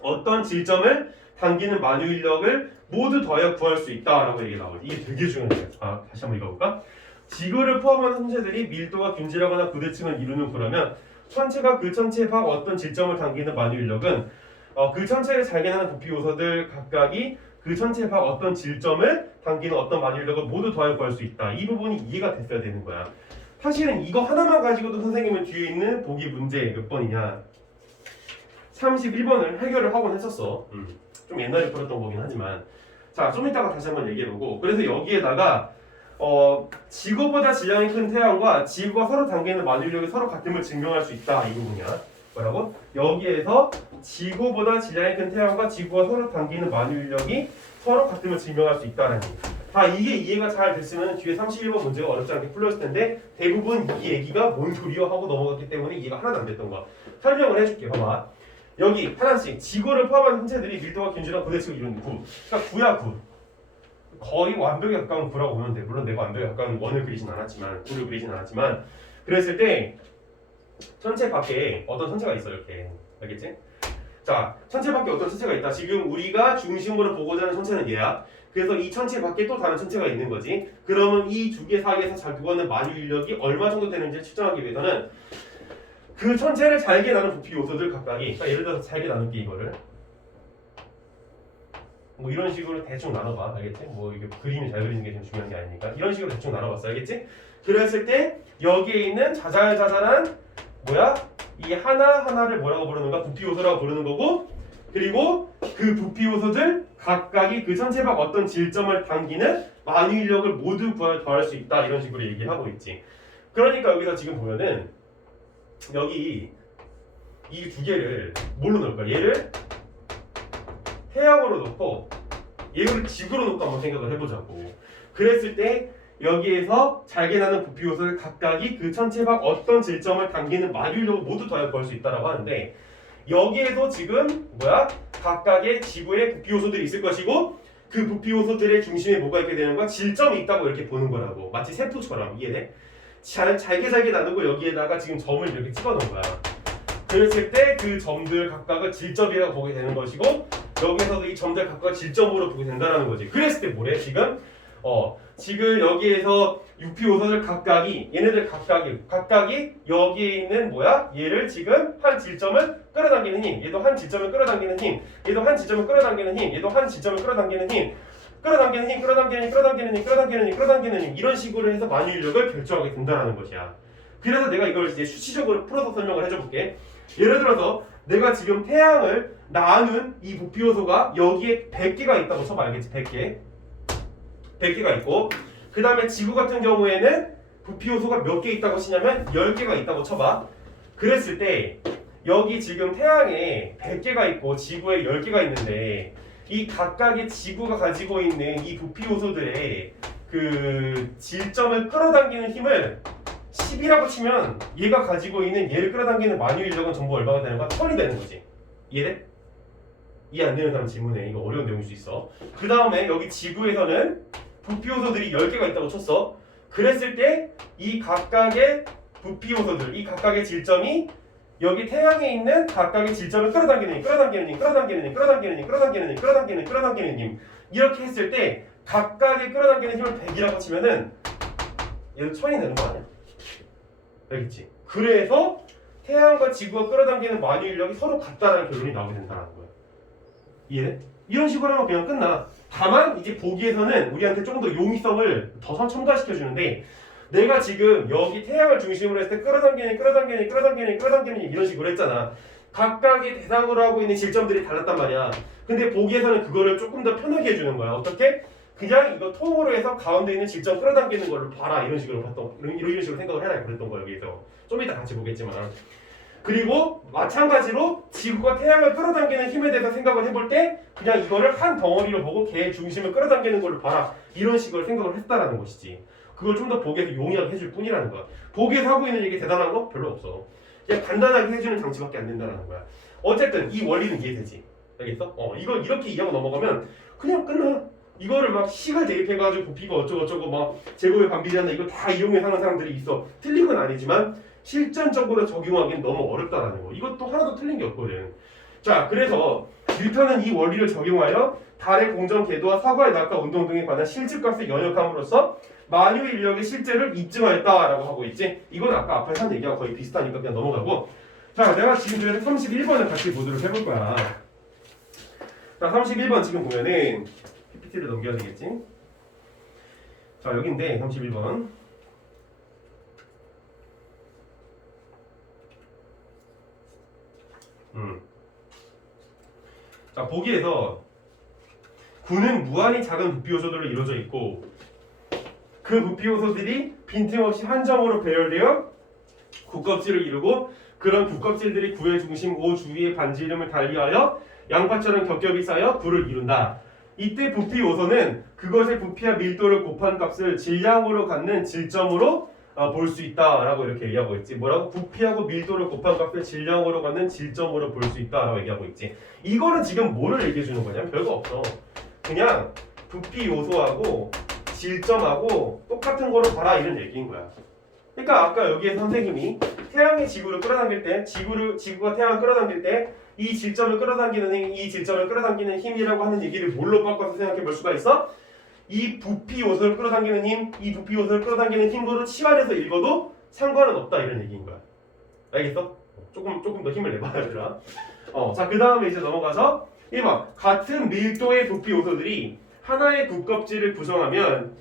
어떤 질점을 당기는 만유 인력을 모두 더하여 구할 수 있다라고 얘기 나오지. 이게 되게 중요한 거야. 다시 한번 읽어볼까? 지구를 포함하는 천체들이 밀도가 균질하거나 구 대칭을 이루는 구라면 천체가 그 천체 밖 어떤 질점을 당기는 만유 인력은 그 천체를 잘게 나눈 부피 요소들 각각이 그 천체 밖 어떤 질점을 당기는 어떤 만유 인력을 모두 더하여 구할 수 있다. 이 부분이 이해가 됐어야 되는 거야. 사실은 이거 하나만 가지고도 선생님은 뒤에 있는 보기 문제 몇 번이냐 31번을 해결을 하곤 했었어. 좀 옛날에 풀었던 거긴 하지만 자, 좀 이따가 다시 한번 얘기해보고 그래서 여기에다가 지구보다 질량이 큰 태양과 지구가 서로 당기는 만유력이 서로 같음을 증명할 수 있다. 이 부분이야. 뭐라고? 여기에서 지구보다 질량이 큰 태양과 지구가 서로 당기는 만유력이 서로 같음을 증명할 수 있다는 얘기. 다 이게 이해가 잘 됐으면 뒤에 31번 문제가 어렵지 않게 풀렸을 텐데 대부분 이 얘기가 뭔 소리요 하고 넘어갔기 때문에 이해가 하나도 안 됐던 거야. 설명을 해줄게. 봐봐. 여기 하나씩 지구를 포함한 천체들이 밀도가 균질한 구대칭을 이루는 구. 그러니까 구야 구. 거의 완벽에 가까운 구라고 보면 돼. 물론 내가 완벽에 가까운 원을 그리진 않았지만 구를 그리진 않았지만 그랬을 때 천체 밖에 어떤 천체가 있어 이렇게. 알겠지? 자, 천체 밖에 어떤 천체가 있다. 지금 우리가 중심으로 보고자 하는 천체는 얘야. 그래서 이 천체 밖에 또 다른 천체가 있는 거지. 그러면 이 두 개 사이에서 잘 두고하는 만유 인력이 얼마 정도 되는지 측정하기 위해서는 그 천체를 잘게 나눈 부피 요소들 각각이 그러니까 예를 들어서 잘게 나눌게 이거를 뭐 이런 식으로 대충 나눠봐. 알겠지? 뭐 이게 그림이 잘 그리는 게 좀 중요한 게 아니니까 이런 식으로 대충 나눠봤어. 알겠지? 그랬을 때 여기에 있는 자잘자잘한 뭐야? 이 하나하나를 뭐라고 부르는가? 부피 요소라고 부르는 거고 그리고 그 부피 요소들 각각이 그 천체 밖 어떤 질점을 당기는 만유 인력을 모두 더할 수 있다. 이런 식으로 얘기를 하고 있지. 그러니까 여기서 지금 보면은 여기 이 두 개를 뭘로 넣을까? 얘를 태양으로 놓고 얘를 지구로 놓고 한번 생각을 해보자고. 그랬을 때 여기에서 잘게 나는 부피 요소를 각각이 그 천체 밖 어떤 질점을 당기는 만유 인력을 모두 더하여 구할 수 있다라고 하는데 여기에도 지금 뭐야? 각각의 지구의 부피 요소들이 있을 것이고 그 부피 요소들의 중심에 뭐가 있게 되는 거야? 질점이 있다고 이렇게 보는 거라고. 마치 세포처럼. 이해돼? 잘게 나누고 여기에다가 지금 점을 이렇게 찍어 놓은 거야. 그랬을 때 그 점들 각각을 질점이라고 보게 되는 것이고 여기서도 이 점들 각각 질점으로 보게 된다는 거지. 그랬을 때 뭐래? 지금 여기에서 부피 요소들 각각이 얘네들 각각이 여기에 있는 뭐야? 얘를 지금 한 질점을 끌어당기는 힘, 얘도 한 질점을 끌어당기는 힘, 얘도 한 질점을 끌어당기는 힘, 얘도 한 질점을 끌어당기는 힘, 끌어당기는 힘 이런 식으로 해서 만유 인력을 결정하게 된다는 것이야. 그래서 내가 이걸 이제 수치적으로 풀어서 설명을 해줘볼게. 예를 들어서 내가 지금 태양을 나눈 이 부피 요소가 여기에 100개가 있다고 쳐봐. 알겠지? 100개가 있고 그 다음에 지구 같은 경우에는 부피 요소가 몇 개 있다고 치냐면 10개가 있다고 쳐봐. 그랬을 때 여기 지금 태양에 100개가 있고 지구에 10개가 있는데 이 각각의 지구가 가지고 있는 이 부피 요소들의 그 질점을 끌어당기는 힘을 10이라고 치면 얘가 가지고 있는 얘를 끌어당기는 만유 인력은 전부 얼마가 되는 거야? 1000이 되는 거지. 이해돼? 이해 안 되는 사람 질문해. 이거 어려운 내용일 수 있어. 그 다음에 여기 지구에서는 부피 요소들이 10개가 있다고 쳤어. 그랬을 때 이 각각의 부피 요소들, 이 각각의 질점이 여기 태양에 있는 각각의 질점을 끌어당기는 힘 이렇게 했을 때 각각의 끌어당기는 힘을 100이라고 치면은 얘도 1000이 되는 거 아니야? 알겠지? 그래서 태양과 지구가 끌어당기는 만유 인력이 서로 같다는 결론이 나오게 된다는 거야. 이해돼? 이런 식으로 하면 그냥 끝나. 다만 이제 보기에서는 우리한테 조금 더 용이성을 더 첨가시켜 주는데 내가 지금 여기 태양을 중심으로 했을 때 끌어당기는 이런 식으로 했잖아. 각각의 대상으로 하고 있는 질점들이 달랐단 말이야. 근데 보기에서는 그거를 조금 더 편하게 해주는 거야. 어떻게? 그냥 이거 통으로 해서 가운데 있는 질점 끌어당기는 걸로 봐라. 이런 식으로 이런 식으로 생각을 해라 그랬던 거야. 여기서 좀 이따 같이 보겠지만. 그리고 마찬가지로 지구가 태양을 끌어당기는 힘에 대해서 생각을 해볼 때 그냥 이거를 한 덩어리로 보고 걔의 중심을 끌어당기는 걸로 봐라. 이런 식으로 생각을 했다라는 것이지. 그걸 좀 더 보기에서 용이하게 해줄 뿐이라는 거야. 보기에서 하고 있는 얘기 대단한 거 별로 없어. 그냥 간단하게 해주는 장치밖에 안 된다는 거야. 어쨌든 이 원리는 이해되지. 알겠어? 이걸 이렇게 이해하고 넘어가면 그냥 끝나. 이거를 막 시간 대입해가지고 부피가 어쩌고저쩌고 막 제곱의 반비례한다 이거 다 이용해서 하는 사람들이 있어. 틀린 건 아니지만 실전적으로 적용하기는 너무 어렵다라는 거. 이것도 하나도 틀린 게 없거든. 자, 그래서 뉴턴은 이 원리를 적용하여 달의 공전 궤도와 사과의 낙하 운동 등에 관한 실질값을 연역함으로써 만유 인력의 실제를 입증하였다라고 하고 있지. 이건 아까 앞에서 한 얘기하고 거의 비슷하니까 그냥 넘어가고. 자, 내가 지금 저희 31번을 같이 보도록 해볼 거야. 자, 31번 지금 보면은 PPT를 넘겨야 되겠지. 자, 여긴데 31번. 자, 보기에서 구는 무한히 작은 부피 요소들로 이루어져 있고 그 부피 요소들이 빈틈없이 한 점으로 배열되어 구껍질을 이루고 그런 구껍질들이 구의 중심 O 주위의 반지름을 달리하여 양파처럼 겹겹이 쌓여 구를 이룬다. 이때 부피 요소는 그것의 부피와 밀도를 곱한 값을 질량으로 갖는 질점으로 볼 수 있다라고 이렇게 얘기하고 있지. 뭐라고? 부피하고 밀도를 곱한 값을 질량으로 갖는 질점으로 볼 수 있다라고 얘기하고 있지. 이거는 지금 뭐를 얘기해 주는 거냐? 별거 없어. 그냥 부피 요소하고 질점하고 똑같은 거로 봐라 이런 얘기인 거야. 그러니까 아까 여기에 선생님이 태양이 지구를 끌어당길 때 지구가 태양을 끌어당길 때 이 질점을 끌어당기는 힘, 이 질점을 끌어당기는 힘이라고 하는 얘기를 뭘로 바꿔서 생각해 볼 수가 있어? 이 부피 요소를 끌어당기는 힘, 이 부피 요소를 끌어당기는 힘으로 치환해서 읽어도 상관은 없다 이런 얘기인 거야. 알겠어? 조금 더 힘을 내봐 얘들아. 자, 그 다음에 이제 넘어가서 1번 같은 밀도의 부피 요소들이 하나의 구껍질을 구성하면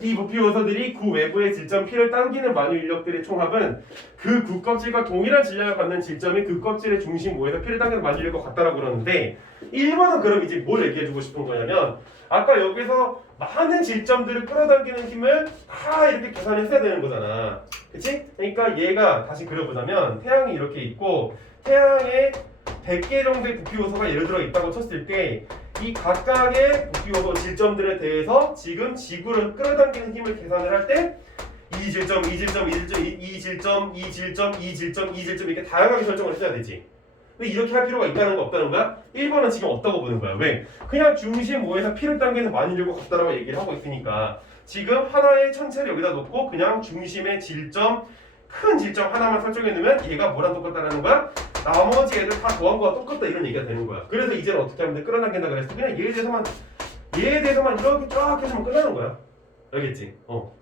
이 부피 요소들이 구 외부의 질점 P를 당기는 만유 인력들의 총합은 그 구껍질과 동일한 질량을 갖는 질점이 그 껍질의 중심 모에서 P를 당기는 만유 인력과 같다라고 그러는데 1번은 그럼 이제 뭘 얘기해주고 싶은 거냐면 아까 여기서 많은 질점들을 끌어당기는 힘을 다 이렇게 계산했어야 되는 거잖아. 그치? 그러니까 얘가 다시 그려보자면 태양이 이렇게 있고 태양에 100개 정도의 부피 요소가 예를 들어 있다고 쳤을 때 이 각각의 부피 요소 질점들에 대해서 지금 지구를 끌어당기는 힘을 계산을 할 때 이 질점, 이 질점, 이 질점, 이 질점, 이 질점, 이 질점, 이 질점 이렇게 다양하게 설정을 해줘야 되지. 왜 이렇게 할 필요가 있다는 거 없다는 거야? 1번은 지금 없다고 보는 거야. 왜? 그냥 중심 O에서 P를 당기는 만유력과 같다라고 얘기를 하고 있으니까 지금 하나의 천체를 여기다 놓고 그냥 중심의 질점 큰 질점 하나만 설정해 놓으면 얘가 뭐랑 똑같다라는 거야? 나머지 애들 다 더한 거와 똑같다 이런 얘기가 되는 거야. 그래서 이제는 어떻게 하면 돼? 끌어당긴다 그랬어. 그냥 얘에 대해서만 이렇게 쫙 해주면 끝나는 거야. 알겠지?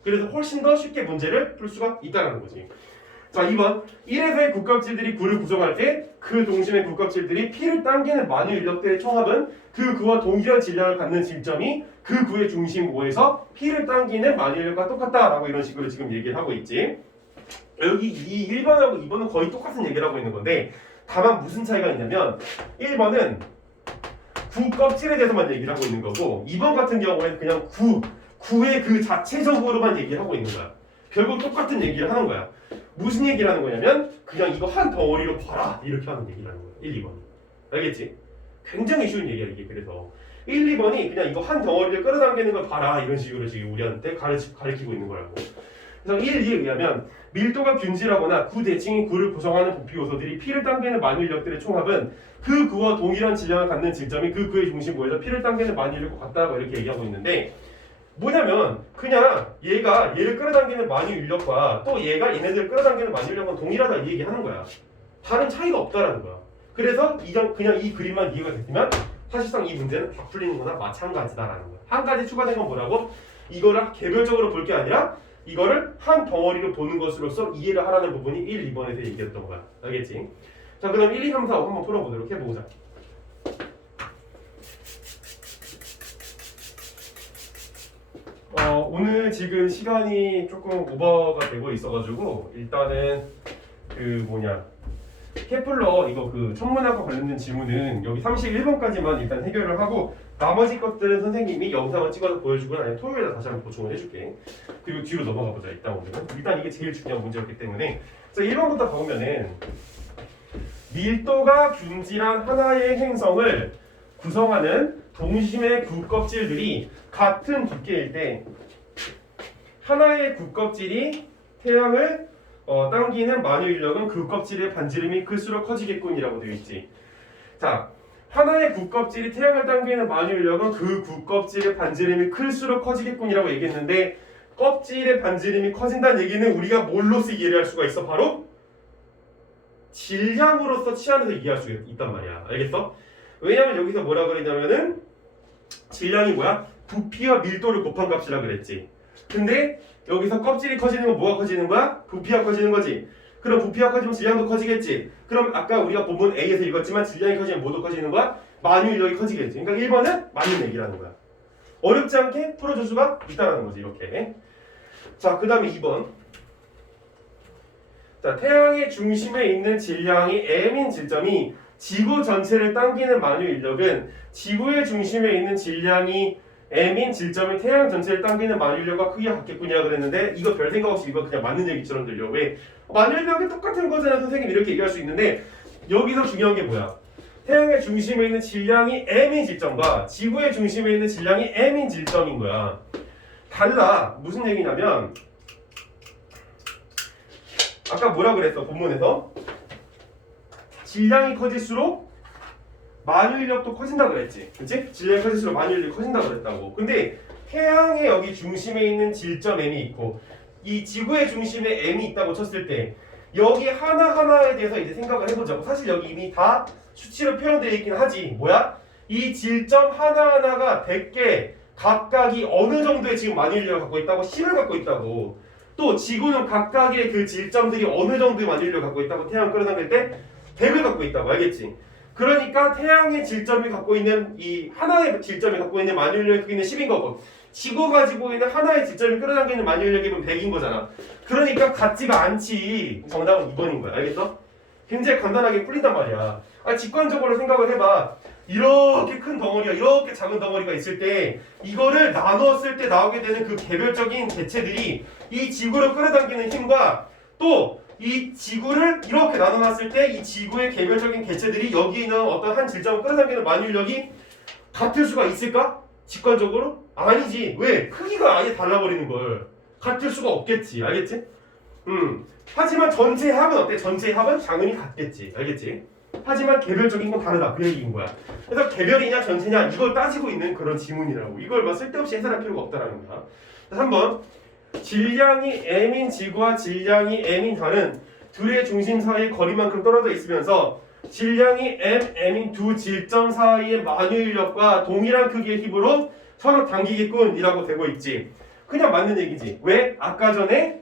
그래서 훨씬 더 쉽게 문제를 풀 수가 있다는 거지. 자, 2번 1에서의 구껍질들이 구를 구성할 때 그 동심의 구껍질들이 P를 당기는 만유 인력들의 총합은 그 구와 동일한 질량을 갖는 질점이 그 구의 중심 O에서 P를 당기는 만유 인력과 똑같다라고 이런 식으로 지금 얘기를 하고 있지. 여기 이 1번하고 2번은 거의 똑같은 얘기를 하고 있는 건데 다만 무슨 차이가 있냐면 1번은 구 껍질에 대해서만 얘기를 하고 있는 거고 2번 같은 경우에는 그냥 구의 그 자체적으로만 얘기를 하고 있는 거야. 결국 똑같은 얘기를 하는 거야. 무슨 얘기를 하는 거냐면 그냥 이거 한 덩어리로 봐라 이렇게 하는 얘기를 하는 거야. 1, 2번이. 알겠지? 굉장히 쉬운 얘기야 이게. 그래서 1, 2번이 그냥 이거 한 덩어리를 끌어당기는 걸 봐라 이런 식으로 지금 우리한테 가르치고 있는 거라고. 그래서 1, 2에 의하면 밀도가 균질하거나 구 대칭인 구를 구성하는 부피 요소들이 P를 당기는 만유 인력들의 총합은 그 구와 동일한 질량을 갖는 질점이 그 구의 중심 모에서 P를 당기는 만유 인력과 같다고 이렇게 얘기하고 있는데 뭐냐면 그냥 얘가 얘를 끌어당기는 만유 인력과 또 얘가 얘네들을 끌어당기는 만유 인력은 동일하다 이 얘기하는 거야. 다른 차이가 없다라는 거야. 그래서 그냥 이 그림만 이해가 됐으면 사실상 이 문제는 다 풀리는 거나 마찬가지다라는 거야. 한 가지 추가된 건 뭐라고? 이거를 개별적으로 볼 게 아니라 이거를 한 덩어리로 보는 것으로서 이해를 하라는 부분이 1, 2번에서 얘기했던 거야. 알겠지? 자, 그럼 1, 2, 3, 4, 5 한번 풀어보도록 해보자. 오늘 지금 시간이 조금 오버가 되고 있어가지고 일단은 케플러 이거 그 천문학과 관련된 질문은 여기 31번까지만 일단 해결을 하고 나머지 것들은 선생님이 영상을 찍어서 보여주거나 아니면 토요일에 다시 한번 보충을 해줄게. 그리고 뒤로 넘어가 보자. 일단 이게 제일 중요한 문제였기 때문에. 자, 1번부터 보면은 밀도가 균질한 하나의 행성을 구성하는 동심의 구껍질들이 같은 두께일 때 하나의 구껍질이 태양을 당기는 만유 인력은 그 껍질의 반지름이 클수록 커지겠군이라고 되어 있지. 자, 하나의 굿껍질이 태양을 당기는 만유인력은 그 굿껍질의 반지름이 클수록 커지겠군이라고 얘기했는데 껍질의 반지름이 커진다는 얘기는 우리가 뭘로서 이해를 할 수가 있어? 바로 질량으로서 치환해서 이해할 수 있단 말이야. 알겠어? 왜냐면 여기서 뭐라 그랬냐면은 질량이 뭐야? 부피와 밀도를 곱한 값이라 그랬지. 근데 여기서 껍질이 커지는 건 뭐가 커지는 거야? 부피가 커지는 거지. 그럼 부피가 커지면 질량도 커지겠지. 그럼 아까 우리가 본문 A에서 읽었지만 질량이 커지면 뭐도 커지는 거야? 만유인력이 커지겠지. 그러니까 1번은 맞는 얘기라는 거야. 어렵지 않게 풀어줄 수가 있다는 거지. 이렇게. 자, 그 다음에 2번. 자, 태양의 중심에 있는 질량이 m인 질점이 지구 전체를 당기는 만유인력은 지구의 중심에 있는 질량이 m인 질점이 태양 전체를 당기는 만유인력과 크기가 같겠군이라 그랬는데 이거 별 생각 없이 이거 그냥 맞는 얘기처럼 들려. 왜? 만유인력이 똑같은 거잖아 선생님 이렇게 얘기할 수 있는데 여기서 중요한 게 뭐야? 태양의 중심에 있는 질량이 m인 질점과 지구의 중심에 있는 질량이 m인 질점인 거야. 달라. 무슨 얘기냐면 아까 뭐라 그랬어 본문에서? 질량이 커질수록 만유인력도 커진다 그랬지. 그치? 질량이 커질수록 만유인력이 커진다 그랬다고. 근데 태양의 여기 중심에 있는 질점 m이 있고 이 지구의 중심에 m이 있다고 쳤을 때 여기 하나하나에 대해서 이제 생각을 해보자고. 사실 여기 이미 다 수치로 표현되어 있긴 하지. 뭐야? 이 질점 하나하나가 100개 각각이 어느 정도의 지금 만유인력을 갖고 있다고? 10을 갖고 있다고. 또 지구는 각각의 그 질점들이 어느 정도의 만유인력을 갖고 있다고? 태양 끌어당길 때 100을 갖고 있다고. 알겠지? 그러니까 태양의 질점이 갖고 있는 이 하나의 질점이 갖고 있는 만유인력의 크기는 10인 거고 지구가 가지고 있는 하나의 질점이 끌어당기는 만유인력이 100인 거잖아. 그러니까 같지가 않지. 정답은 2번인 거야. 알겠어? 굉장히 간단하게 풀린단 말이야. 직관적으로 생각을 해봐. 이렇게 큰 덩어리가 이렇게 작은 덩어리가 있을 때 이거를 나눴을 때 나오게 되는 그 개별적인 개체들이 이 지구를 끌어당기는 힘과 또 이 지구를 이렇게 나눠놨을 때 이 지구의 개별적인 개체들이 여기 있는 어떤 한 질점을 끌어당기는 만유인력이 같을 수가 있을까? 직관적으로? 아니지. 왜? 크기가 아예 달라버리는 걸. 같을 수가 없겠지. 알겠지? 하지만 전체의 합은 어때? 전체의 합은 당연히 같겠지. 알겠지? 하지만 개별적인 건 다르다. 그 얘기인 거야. 그래서 개별이냐 전체냐 이걸 따지고 있는 그런 지문이라고. 이걸 막 쓸데없이 해설할 필요가 없다라는 거야. 3번. 질량이 m인 지구와 질량이 m인 달은 둘의 중심 사이의 거리만큼 떨어져 있으면서 질량이 m인 두 질점 사이의 만유인력과 동일한 크기의 힘으로 서로 당기겠군 이라고 되고 있지. 그냥 맞는 얘기지. 왜? 아까 전에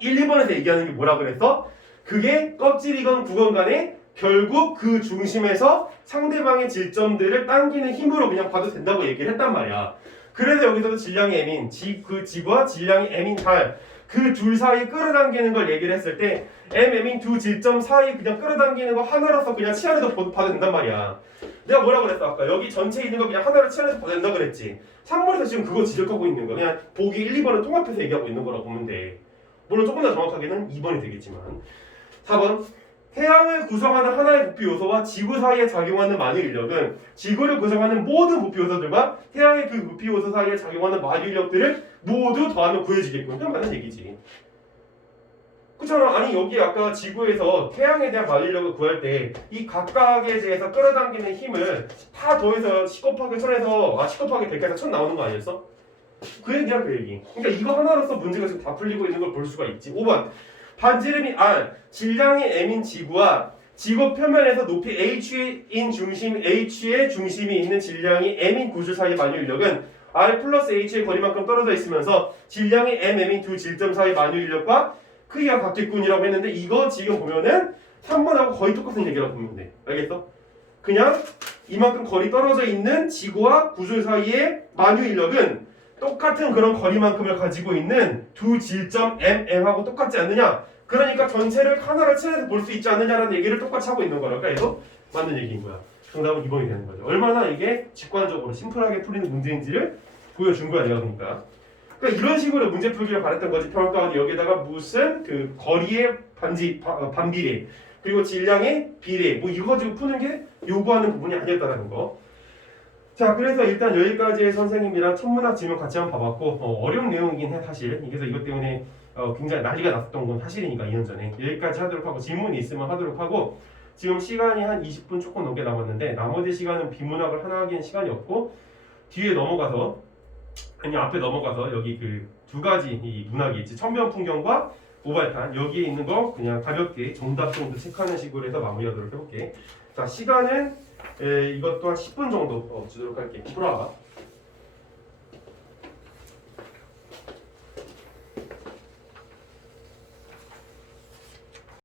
1, 2번에서 얘기하는 게 뭐라 그랬어? 그게 껍질이건 구건 간에 결국 그 중심에서 상대방의 질점들을 당기는 힘으로 그냥 봐도 된다고 얘기를 했단 말이야. 그래서 여기서도 질량이 m인 그 지구와 질량이 m인 달 그 둘 사이 끌어당기는 걸 얘기를 했을 때 m인 두 질점 사이 그냥 끌어당기는 거 하나로서 그냥 치환해서 봐도 된단 말이야. 내가 뭐라 그랬어 아까? 여기 전체에 있는 거 그냥 하나로 치환해서 봐도 된다 그랬지. 3번에서 지금 그거 지적하고 있는 거야. 그냥 보기 1, 2번을 통합해서 얘기하고 있는 거라고 보면 돼. 물론 조금 더 정확하게는 2번이 되겠지만 4번 태양을 구성하는 하나의 부피 요소와 지구 사이에 작용하는 만유인력은 지구를 구성하는 모든 부피 요소들과 태양의 그 부피 요소 사이에 작용하는 만유인력들을 모두 더하면 구해지겠군. 그냥 맞는 얘기지. 그렇잖아. 아니 여기 아까 지구에서 태양에 대한 만유인력을 구할 때 이 각각에 대해서 끌어당기는 힘을 다 더해서 10 곱하기 1000에서 10 곱하기 100에서 1000 나오는 거 아니었어? 그 얘기야 그 얘기. 그러니까 이거 하나로서 문제가 지금 다 풀리고 있는 걸 볼 수가 있지. 5번 반지름이 질량이 m인 지구와 지구 표면에서 높이 h인 중심 h의 중심이 있는 질량이 m인 구조 사이의 만유인력은 r 플러스 h의 거리만큼 떨어져 있으면서 질량이 m인 두 질점 사이의 만유인력과 크기가 같겠군이라고 했는데 이거 지금 보면은 3번하고 거의 똑같은 얘기라고 보면 돼. 알겠어? 그냥 이만큼 거리 떨어져 있는 지구와 구조 사이의 만유인력은 똑같은 그런 거리만큼을 가지고 있는 두 질점 m하고 똑같지 않느냐? 그러니까 전체를 하나로 칠해서 볼 수 있지 않느냐라는 얘기를 똑같이 하고 있는 거랄까 해서 맞는 얘기인 거야. 정답은 2번이 되는 거죠. 얼마나 이게 직관적으로 심플하게 풀리는 문제인지를 보여준 거야 내가 보니까. 그러니까 이런 식으로 문제 풀기를 바랬던 거지. 평가원 여기다가 무슨 그 거리의 반비례 그리고 질량의 비례 뭐 이거 가지고 푸는 게 요구하는 부분이 아니었다라는 거. 자, 그래서 일단 여기까지 선생님이랑 천문학 지문 같이 한번 봐봤고 어려운 내용이긴 해 사실. 그래서 이것 때문에 굉장히 난리가 났었던 건 사실이니까 2년 전에 여기까지 하도록 하고 질문이 있으면 하도록 하고 지금 시간이 한 20분 조금 넘게 남았는데 나머지 시간은 비문학을 하나 하기엔 시간이 없고 뒤에 넘어가서 아니 앞에 넘어가서 여기 그 두 가지 이 문학이 있지 천변 풍경과 오발탄 여기에 있는 거 그냥 가볍게 정답 정도 체크하는 식으로 해서 마무리하도록 해볼게. 자 시간은 이것도 한 10분 정도 주도록 할게. 돌아와.